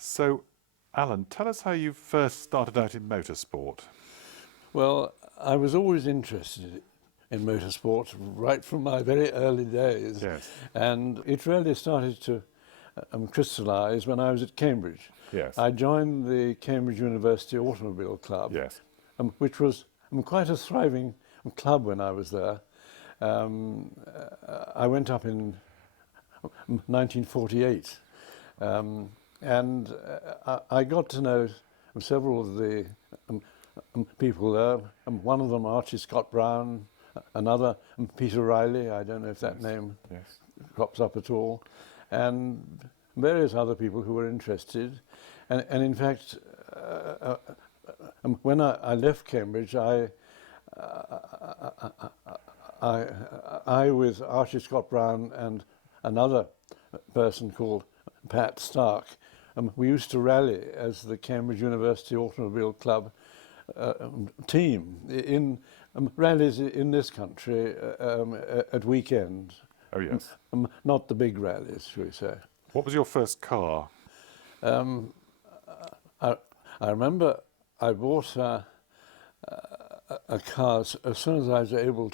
So, Alan, tell us how you first started out in motorsport. Well, I was always interested in motorsport right from my very early days. Yes. And it really started to crystallise when I was at Cambridge. Yes. I joined the Cambridge University Automobile Club, Yes. which was quite a thriving club when I was there. I went up in 1948, and I got to know several of the people there. One of them, Archie Scott Brown, another, Peter Riley, I don't know if that name crops up at all, and various other people who were interested. And in fact, when I left Cambridge, I with Archie Scott Brown and another person called Pat Stark, we used to rally as the Cambridge University Automobile Club team in rallies in this country at weekends. Oh, yes. Not the big rallies, shall we say. What was your first car? I remember I bought a car as soon as I was able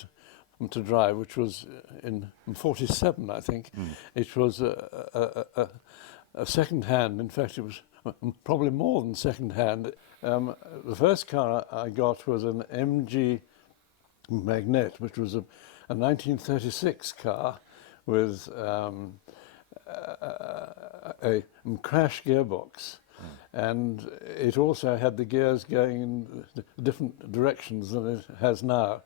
to drive, which was in 47, I think. It was a second-hand. In fact, it was probably more than second-hand. The first car I got was an MG Magnet, which was a 1936 car with a crash gearbox. And it also had the gears going in different directions than it has now,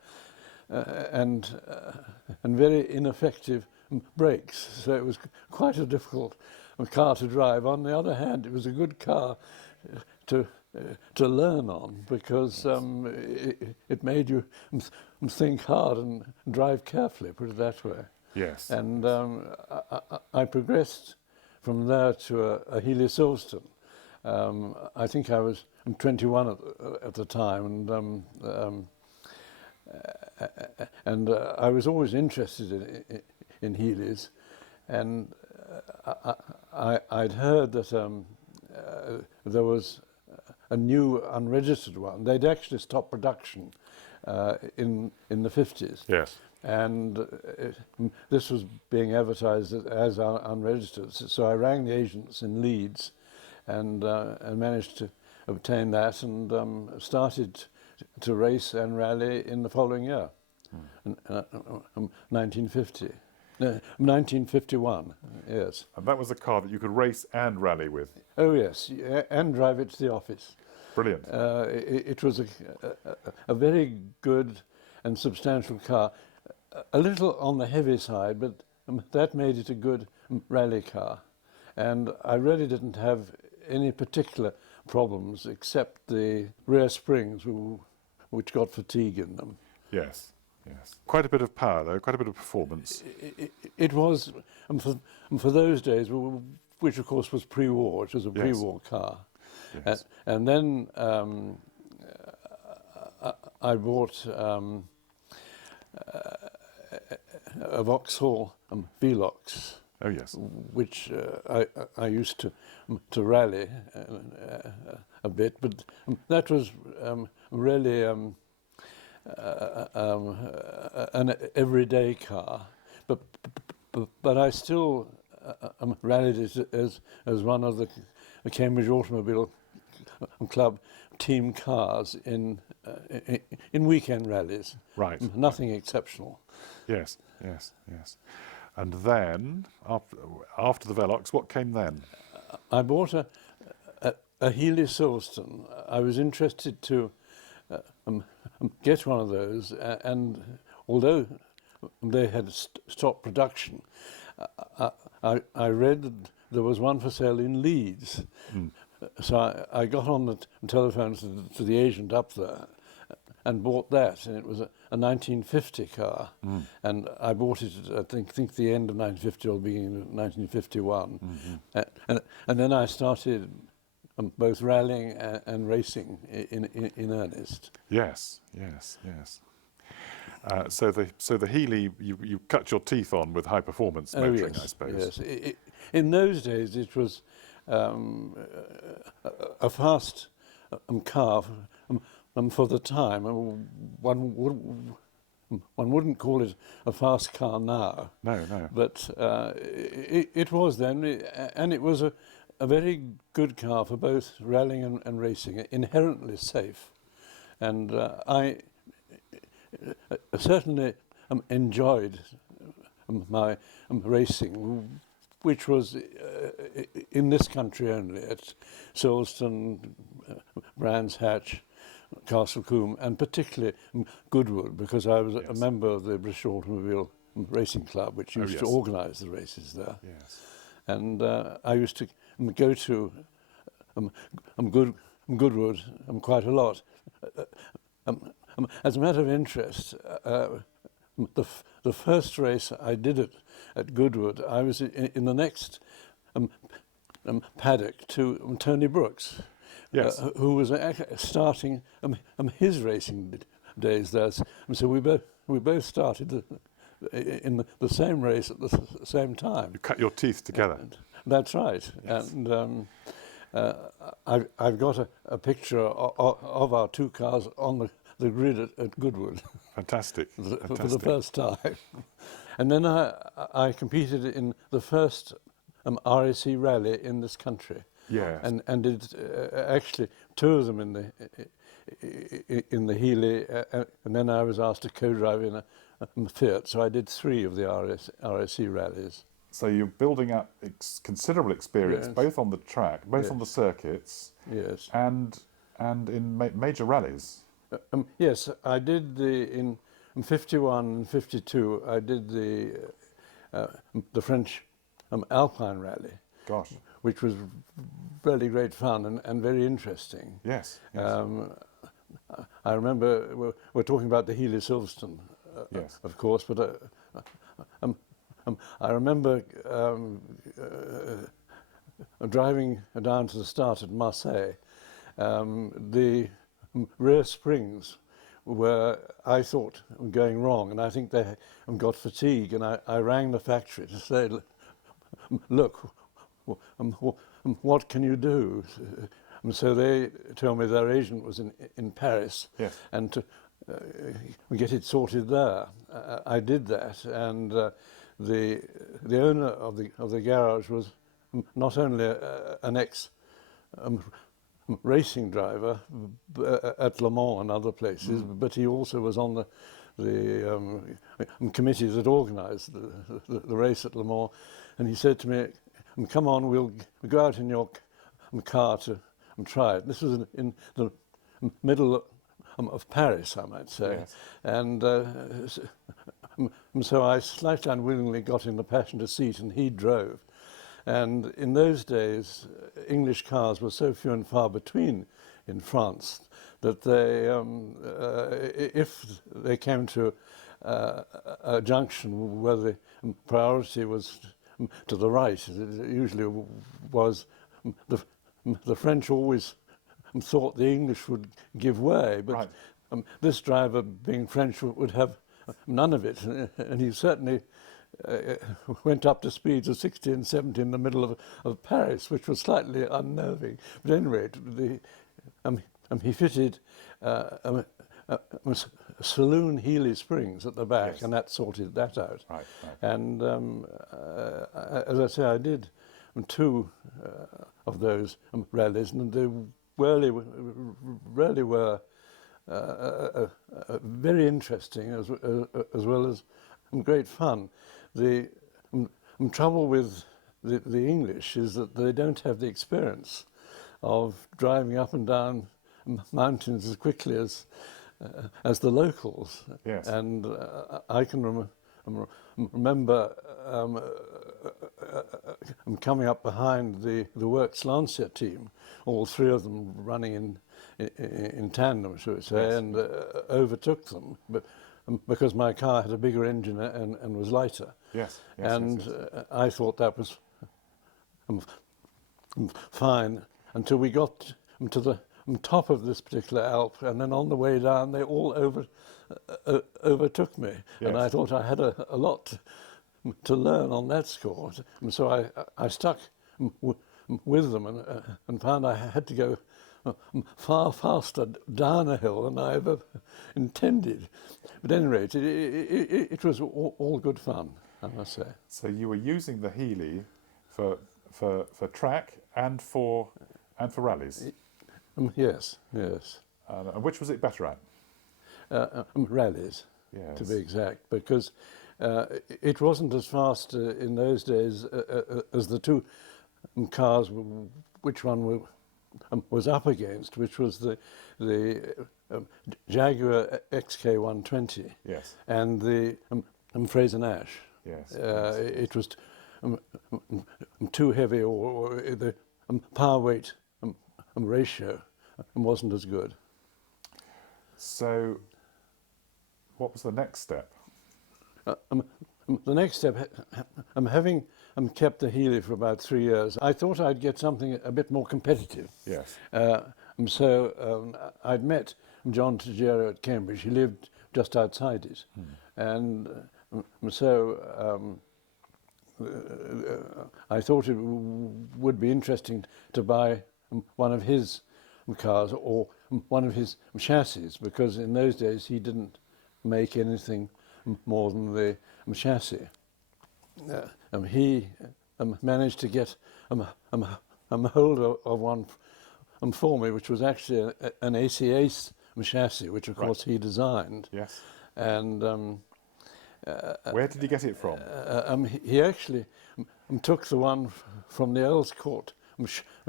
and very ineffective brakes. So it was quite a difficult car to drive. On the other hand, it was a good car to learn on, because it made you think hard and drive carefully, put it that way. Yes. And I progressed from there to a Healy Silverstone. I think I was 21 at the time, and I was always interested in Healys, and I'd heard that there was a new unregistered one. They'd actually stopped production in the 50s. Yes. And this was being advertised as unregistered. So I rang the agents in Leeds and managed to obtain that, and started to race and rally in the following year, 1950. No, 1951, yes. And that was a car that you could race and rally with? Oh, yes, and drive it to the office. Brilliant. It was a very good and substantial car. A little on the heavy side, but that made it a good rally car. And I really didn't have any particular problems except the rear springs, which got fatigue in them. Yes, yes. Quite a bit of power, though, quite a bit of performance. It was, for those days, which of course was pre-war, it was a pre-war car. Yes. And then I bought a Vauxhall Velox. Oh, yes. Which I used to rally a bit, but that was really an everyday car. But I still rallied it as one of the Cambridge Automobile Club team cars in weekend rallies. Right. Nothing exceptional. Yes, yes, yes. And then, after the Velox, what came then? I bought a Healy Silverstone. I was interested to get one of those, and although they had stopped production, I read that there was one for sale in Leeds. So I got on the telephone to the agent up there and bought that, and it was a 1950 car, and I bought it at I think the end of 1950 or the beginning of 1951, and then I started both rallying and racing in earnest. Yes, yes, yes. So the Healy you cut your teeth on with high performance motoring, yes, I suppose. Yes. In those days, it was a fast car for the time. One wouldn't call it a fast car now. No, no. But it was then, and it was a very good car for both rallying and racing, inherently safe. And I certainly enjoyed my racing, which was in this country only, at Silverstone, Brands Hatch, Castlecombe, and particularly Goodwood, because I was a member of the Bristol Automobile Racing Club, which used to organise the races there. Yes. And I used to go to Goodwood quite a lot. As a matter of interest, the first race I did at Goodwood, I was in the next paddock to Tony Brooks, Yes. who was starting his racing days there. And so we both started in the same race at the same time. You cut your teeth together. That's right. Yes. And I've got a picture of our two cars on the grid at Goodwood. Fantastic. For the first time. And then I competed in the first RAC rally in this country. Yes. And did actually two of them in the Healy, and then I was asked to co-drive in a Fiat. So I did 3 of the RAC rallies. So you're building up considerable experience, Yes. both on the track, both Yes. on the circuits, Yes. and in major rallies. Yes, I did in 51 and 52. I did the French Alpine rally. Gosh. Which was really great fun and very interesting. Yes. Yes. I remember we're talking about the Healy Silverstone, Yes. of course, but I remember driving down to the start at Marseille. The rear springs were, I thought, going wrong, and I think they got fatigue, and I rang the factory to say, look, what can you do? And so they told me their agent was in Paris, Yes. and to get it sorted there. I did that, and the owner of the garage was not only an ex racing driver at Le Mans and other places, but he also was on the committee that organised the race at Le Mans, and he said to me, "Come on, we'll go out in your car to try it." This was in the middle of Paris, I might say. Yes. And so I slightly unwillingly got in the passenger seat and he drove. And in those days, English cars were so few and far between in France that they, if they came to a junction where the priority was to the right, it usually was the French always thought the English would give way, but Right. This driver, being French, would have none of it, and he certainly went up to speeds of 60 and 70 in the middle of Paris, which was slightly unnerving. But at any rate, he fitted saloon Healy springs at the back, Yes. and that sorted that out. Right. And as I say, I did 2 of those rallies, and they really were very interesting as well as great fun. The trouble with the English is that they don't have the experience of driving up and down mountains as quickly as the locals. Yes. And I can remember coming up behind the Works Lancia team, all 3 of them running in tandem, shall we say, Yes. and overtook them, but because my car had a bigger engine and was lighter. Yes. And yes. I thought that was fine until we got to the top of this particular Alp, and then on the way down they all overtook me. Yes. And I thought I had a lot to learn on that score. And so I stuck with them and found I had to go far faster down a hill than I ever intended. But at any rate, it was all good fun, I must say. So you were using the Healy for track and for rallies. Yes, yes. And which was it better at? Rallies, Yes. to be exact, because it wasn't as fast in those days as the two cars which one was up against, which was the Jaguar XK120 Yes. and the Fraser Nash. Yes. It was too heavy, or the power weight ratio wasn't as good. So, what was the next step? The next step, having kept the Healy for about 3 years, I thought I'd get something a bit more competitive. Yes. So I'd met John Tojeiro at Cambridge. He lived just outside it. And so I thought it would be interesting to buy one of his cars or one of his chassis, because in those days he didn't make anything more than the chassis. He managed to get hold of one for me, which was actually an ACA chassis, which of course he designed. Yes. And where did you get it from? he actually took the one from the Earl's Court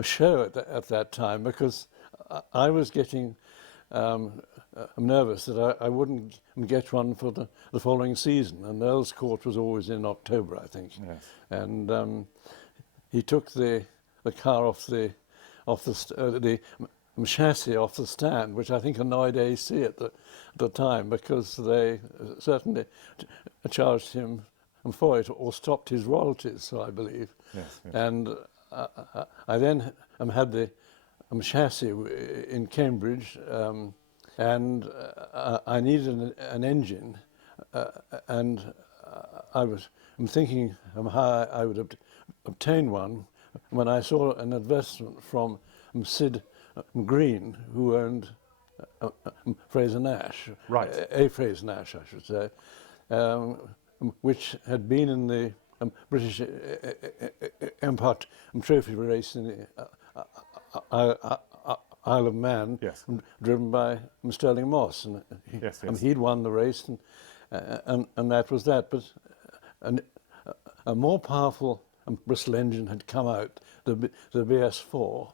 show at that time, because I was getting nervous that I wouldn't get one for the following season, and Earl's Court was always in October, I think. Yes. And he took the car off the chassis off the stand, which I think annoyed AC at the time, because they certainly charged him for it or stopped his royalties, so I believe. Yes. Yes. And I then had the chassis in Cambridge, and I needed an engine, and I'm thinking how I would obtain one when I saw an advertisement from Sid Green, who owned Fraser Nash, Right. a Fraser Nash, I should say, which had been in the British Empire Trophy race in the Isle of Man, Yes. driven by Sterling Moss, and Yes. he'd won the race, and that was that. But a more powerful Bristol engine had come out, the BS4,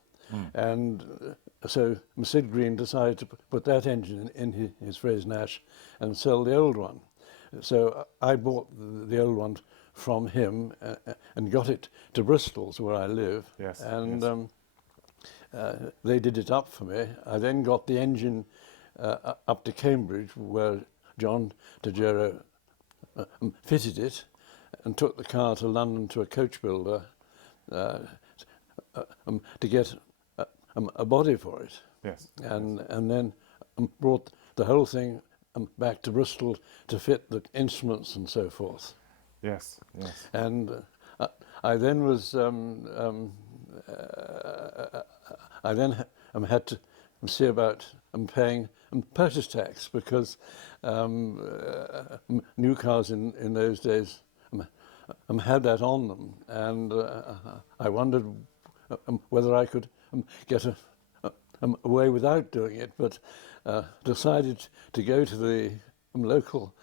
and so Sid Green decided to put that engine in his Fraser Nash and sell the old one. So I bought the old one from him and got it to Bristol's, where I live. Yes, And yes. they did it up for me. I then got the engine up to Cambridge, where John Tojeiro fitted it, and took the car to London to a coach builder to get a body for it. Yes. And then brought the whole thing back to Bristol to fit the instruments and so forth. Yes. Yes. And I then was I then had to see about paying purchase tax, because new cars in those days had that on them, and I wondered whether I could get away without doing it, but decided to go to the local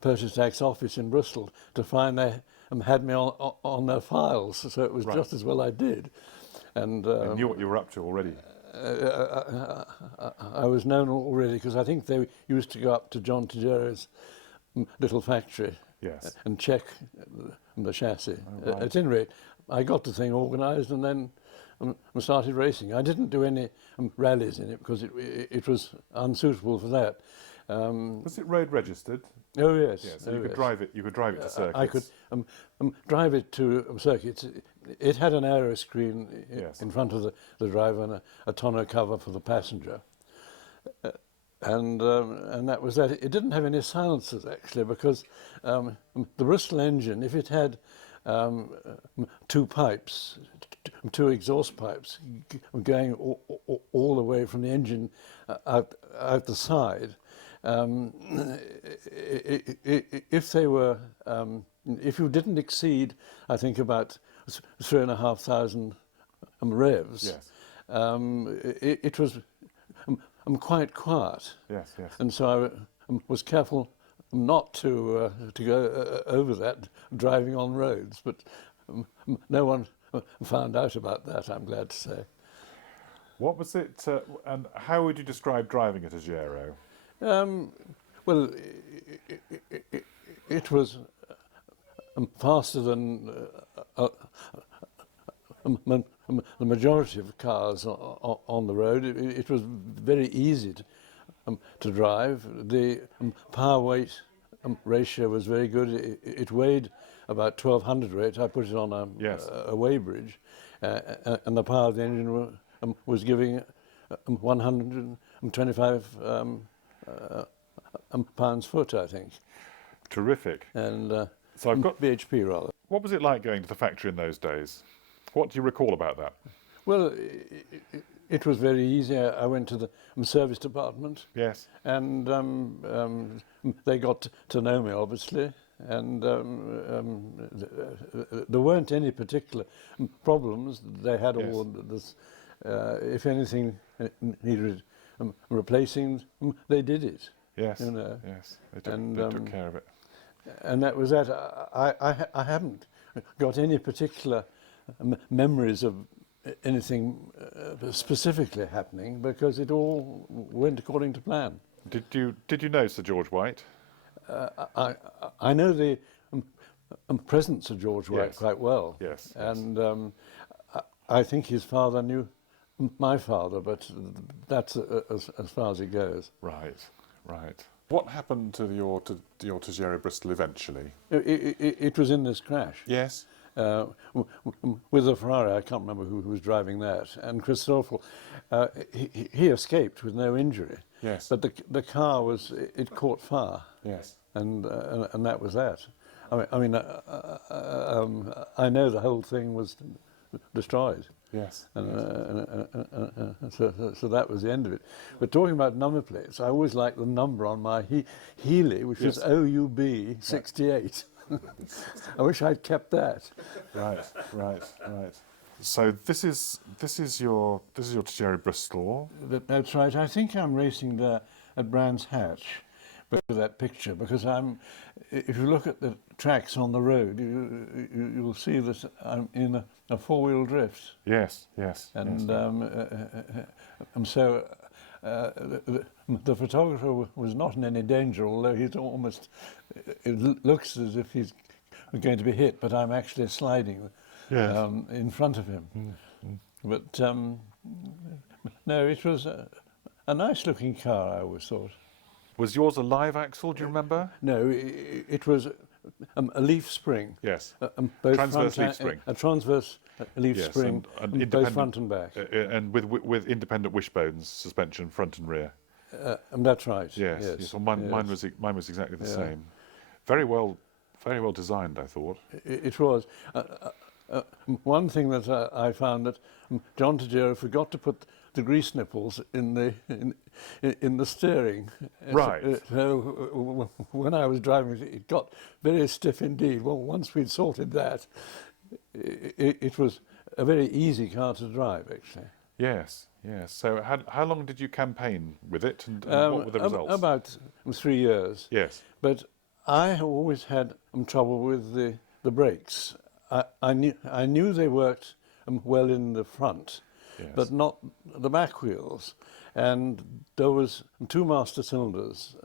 purchase tax office in Bristol to find they had me on their files, so it was Right. just as well I did. And I knew what you were up to already. I was known already, because I think they used to go up to John Tojeiro's little factory. Yes. And check the chassis. Oh, right. At any rate, I got the thing organised and then started racing. I didn't do any rallies in it, because it was unsuitable for that. Was it road registered? Oh yes. Yeah, so oh, you could yes. drive it. You could drive it to circuits. I could drive it to circuits. It had an aero screen Yes. in front of the driver and a tonneau cover for the passenger. And that was that. It didn't have any silencers, actually, because the Bristol engine, if it had two pipes, two exhaust pipes going all the way from the engine out the side. If they were, if you didn't exceed, I think about 3,500 revs, Yes. it was quite quiet. Yes. Yes. And so I was careful not to go over that driving on roads, but no one found out about that, I'm glad to say. What was it, and how would you describe driving at a Tojeiro? Well, it was faster than the majority of cars on the road. It was very easy to drive. The power weight ratio was very good. It weighed about 1,200 weight. I put it on a weighbridge, and the power of the engine was giving 125 pounds-foot, I think. Terrific. And So I've got BHP rather. What was it like going to the factory in those days? What do you recall about that? Well, it was very easy. I went to the service department. Yes. And they got to know me, obviously. And there weren't any particular problems. They had all this. If anything needed replacing, they did it. Yes. You know. Yes. They took care of it. And that was that. I haven't got any particular memories of anything specifically happening because it all went according to plan. Did you know Sir George White? I know the present Sir George White quite well. Yes. And I think his father knew my father, but that's as far as it goes. Right. Right. What happened to your Tojeiro Bristol eventually? It was in this crash. Yes. With a Ferrari, I can't remember who was driving that, and Christoffel, he escaped with no injury. Yes. But the car it caught fire. Yes. And that was that. I mean, I know the whole thing was destroyed. Yes. So that was the end of it. But talking about number plates, I always liked the number on my Healy, which was OUB 68. I wish I'd kept that. Right. So this is your Tojeiro Bristol. That's right. I think I'm racing there at Brands Hatch, but with that picture, because if you look at the tracks on the road, you'll see that I'm in a four-wheel drift. Yes. And so the photographer was not in any danger, although it looks as if he's going to be hit, but I'm actually sliding in front of him. But no, it was a nice-looking car, I always thought. Was yours a live axle, do you remember? No, it was a leaf spring. Yes. Both transverse leaf spring. A transverse leaf spring, and both front and back. And with independent wishbones suspension, front and rear. That's right. Yes. Well, mine was exactly the same. Very well designed, I thought. It was. One thing that I found that John Tojeiro forgot to put the grease nipples in the steering. Right. So when I was driving, it got very stiff indeed. Well, once we'd sorted that, it was a very easy car to drive, actually. Yes. So how long did you campaign with it, and what were the results? About 3 years. Yes. But I always had trouble with the brakes. I knew they worked well in the front, but not the back wheels. And there was 2 master cylinders,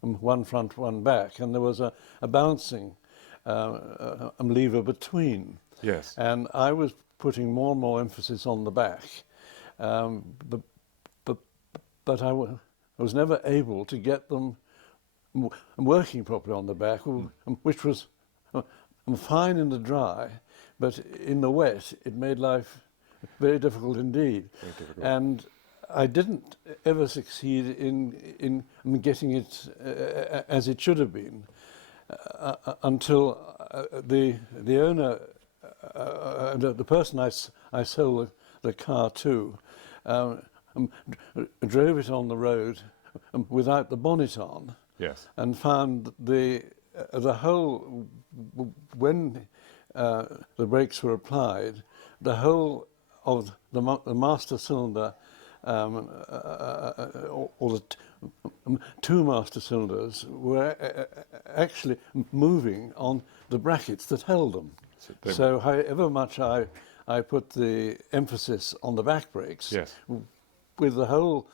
one front, one back, and there was a balancing lever between. Yes. And I was putting more and more emphasis on the back, but I was never able to get them working properly on the back, which was fine in the dry, but in the wet it made life very difficult indeed. Very difficult. And I didn't ever succeed in getting it as it should have been until the owner, the person I sold the car to, drove it on the road without the bonnet on. Yes. And found the whole, when the brakes were applied, the whole of the master cylinder, or the two master cylinders, were actually moving on the brackets that held them. So however much I put the emphasis on the back brakes, Yes. with the whole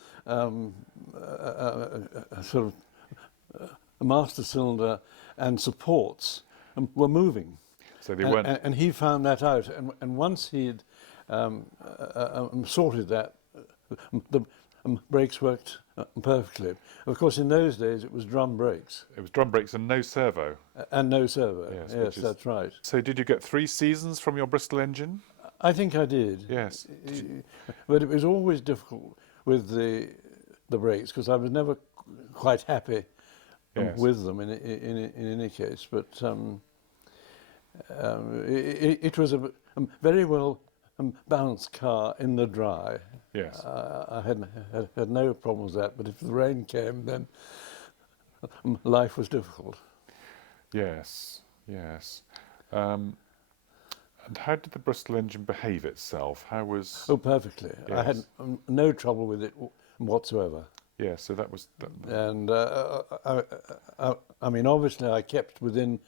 sort of master cylinder and supports were moving. So they weren't. And he found that out. And once he'd sorted that, the brakes worked perfectly. Of course, in those days, it was drum brakes. It was drum brakes and no servo. And no servo. Yes, That's right. So did you get 3 seasons from your Bristol engine? I think I did. Yes. But it was always difficult with the brakes, because I was never quite happy with them in any case. But it was a very well balanced car in the dry. Yes. I had no problem with that. But if the rain came, then life was difficult. Yes. Yes. And how did the Bristol engine behave itself? How was? Oh, perfectly. Yes. I had no trouble with it whatsoever. Yeah, so that was. And I mean, obviously, I kept within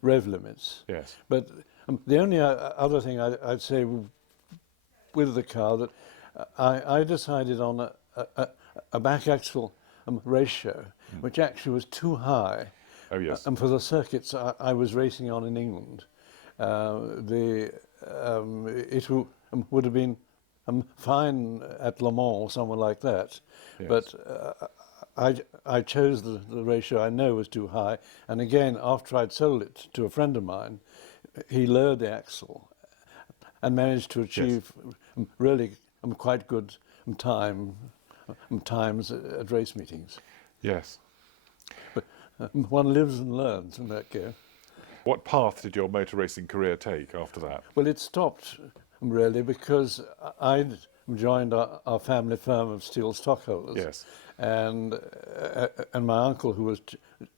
rev limits. Yes. But the only other thing I'd say with the car, that I decided on a back axle ratio, which actually was too high. Oh yes. And for the circuits I was racing on in England, it would have been fine at Le Mans or somewhere like that. Yes. But I chose the ratio I know was too high. And again, after I'd sold it to a friend of mine, he lowered the axle and managed to achieve really quite good times at race meetings. Yes. But one lives and learns in that game. What path did your motor racing career take after that? Well, it stopped really because I'd joined our family firm of steel stockholders. Yes. And my uncle, who was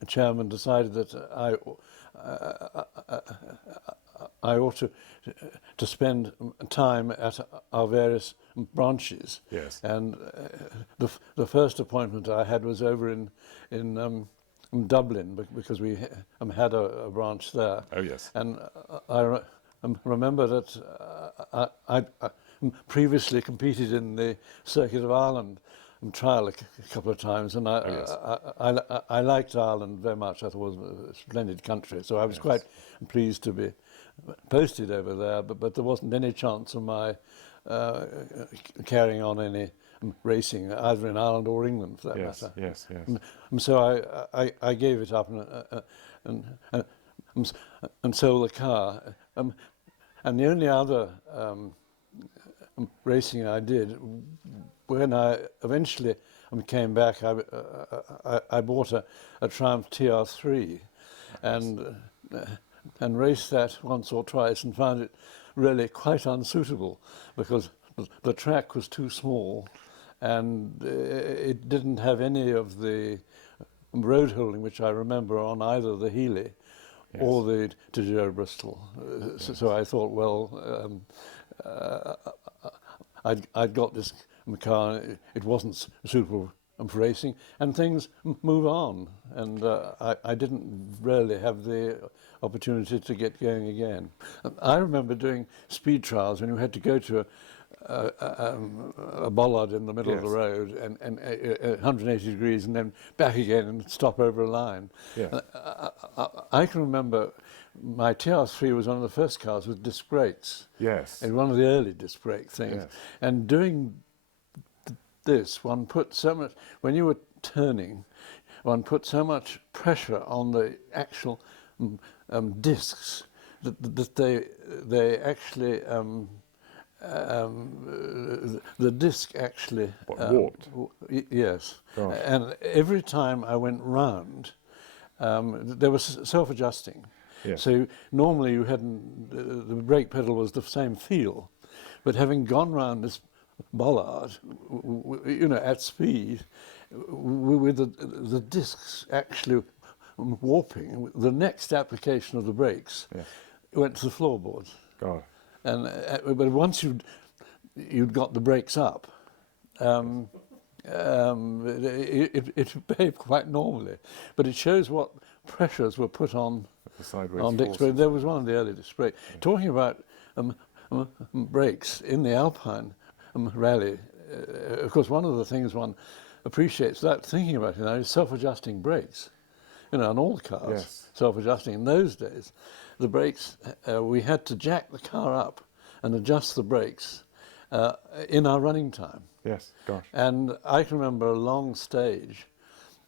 chairman, decided that I ought to spend time at our various branches. Yes. And the first appointment I had was over in Dublin, because we had a branch there. Oh yes. And I remember that I previously competed in the Circuit of Ireland trial a couple of times, and I liked Ireland very much. I thought it was a splendid country, so I was quite pleased to be posted over there, but there wasn't any chance of my carrying on any racing either in Ireland or England, for that matter. Yes. And so I gave it up and sold the car. And the only other racing I did, when I eventually came back, I bought a Triumph TR3 and raced that once or twice and found it really quite unsuitable, because the track was too small and it didn't have any of the road holding which I remember on either the Healy or the Tojeiro Bristol. So I thought, well, I'd got this car, it wasn't suitable for racing, and things move on, and I didn't really have the opportunity to get going again. I remember doing speed trials when you had to go to a bollard in the middle of the road and 180 degrees and then back again and stop over a line. Yes. I can remember my TR3 was one of the first cars with disc brakes. Yes. And one of the early disc brake things. Yes. And doing this, one put so much, when you were turning, one put so much pressure on the actual discs that they actually the disc actually warped. Yes. Gosh. And every time I went round, they were self-adjusting, Yes. So normally you hadn't, the brake pedal was the same feel, but having gone round this bollard, you know, at speed, with the discs actually warping, the next application of the brakes Yes. went to the floorboards. God. And but once you'd got the brakes up, it behaved quite normally. But it shows what pressures were put on The sideways on disc forces. brakes. There was one of the early disc brakes. Yeah. Talking about brakes in the Alpine rally, of course, one of the things one appreciates without thinking about it now is self-adjusting brakes. You know, on all cars, Yes. self-adjusting. In those days, the brakes, we had to jack the car up and adjust the brakes in our running time. Yes, gosh. And I can remember a long stage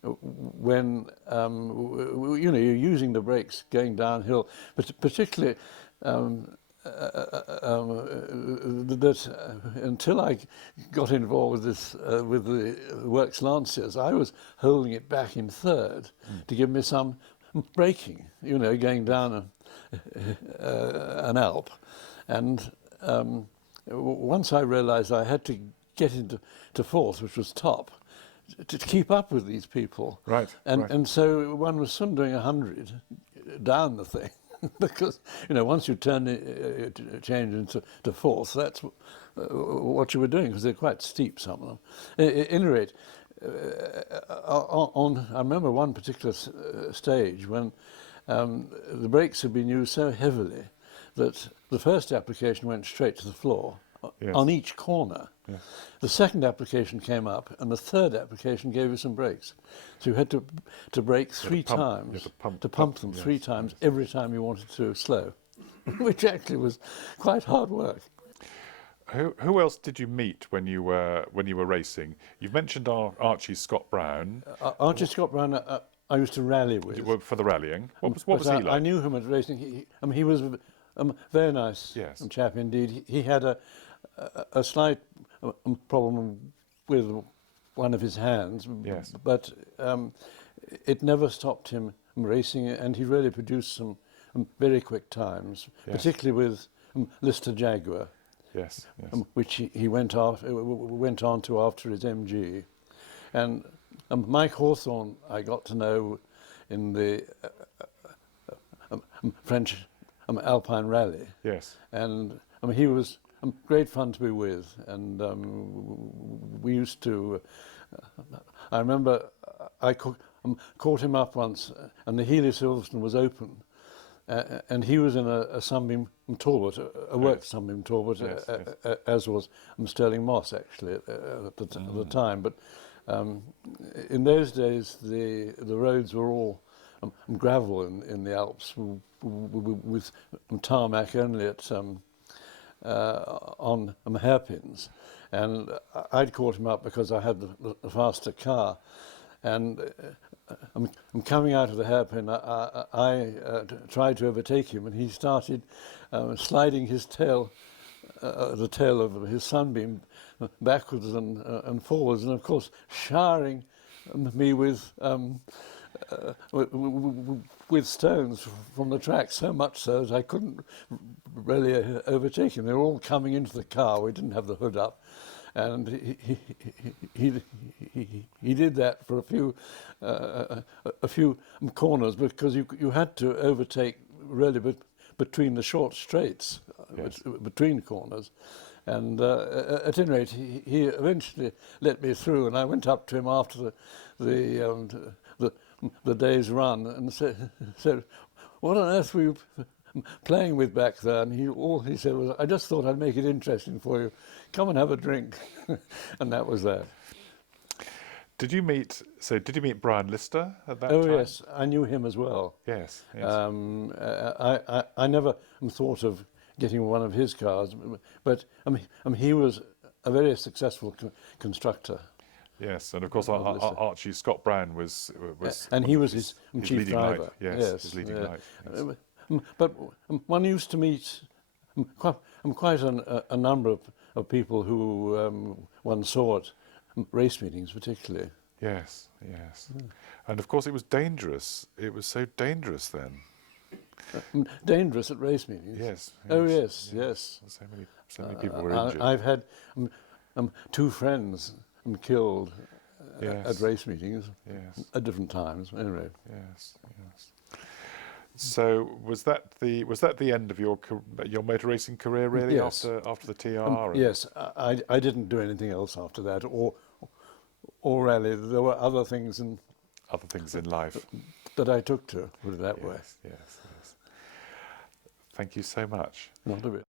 when, you know, you're using the brakes going downhill, but particularly that until I got involved with this, with the Works Lanciers, I was holding it back in third to give me some braking, you know, going down an Alp. And once I realized I had to get into fourth, which was top, to keep up with these people. Right. And so one was soon doing 100 down the thing. Because, you know, once you change into fourth, that's what you were doing, because they're quite steep, some of them. At any rate, I remember one particular stage when the brakes had been used so heavily that the first application went straight to the floor. Yes. On each corner. Yes. The second application came up, and the third application gave you some brakes. So you had to brake three times, to pump them three times every time you wanted to slow, which actually was quite hard work. Who else did you meet when you were racing? You've mentioned Archie Scott Brown. Archie Scott Brown, I used to rally with. For the rallying. What was he like? I knew him at racing. He was a very nice chap indeed. He had a slight problem with one of his hands, but it never stopped him racing, and he really produced some very quick times, particularly with Lister Jaguar, which he went on to after his MG. And Mike Hawthorne I got to know in the French Alpine Rally. Yes. And he was great fun to be with, and we used to. I remember I caught him up once, and the Healy Silverstone was open, and he was in a Sunbeam Talbot, a works Sunbeam Talbot, as was Stirling Moss actually at the time. But in those days, the roads were all gravel in the Alps, with tarmac only at on hairpins, and I'd caught him up because I had the faster car, and I'm coming out of the hairpin. I tried to overtake him, and he started sliding his tail, the tail of his Sunbeam, backwards and forwards, and of course showering me with stones from the track, so much so that I couldn't really overtake him. They were all coming into the car. We didn't have the hood up, and he did that for a few corners, because you had to overtake really between the short straights, between corners. And at any rate, he eventually let me through, and I went up to him after the day's run and said, "What on earth were you playing with back there?" And all he said was, "I just thought I'd make it interesting for you. Come and have a drink." And that was that. Did you meet Brian Lister at that time? Oh yes, I knew him as well. Yes. I never thought of getting one of his cars, but he was a very successful constructor. Yes, and of course Archie Scott Brown was and he was his chief driver. Light. Yes, his leading light. Yes. But one used to meet quite a number of people who one saw at race meetings, particularly. Yes, and of course it was dangerous. It was so dangerous then. dangerous at race meetings. Yes. Oh yes, yes. So many people were injured. I've had 2 friends killed at Yes. race meetings Yes. at different times. Anyway, Yes. Yes. So was that the end of your motor racing career really? Yes. After the TR? yes, I didn't do anything else after that, or rally. There were other things Other things in life. that I took to, put it that way. Yes. Yes. Yes. Thank you so much. Not a bit.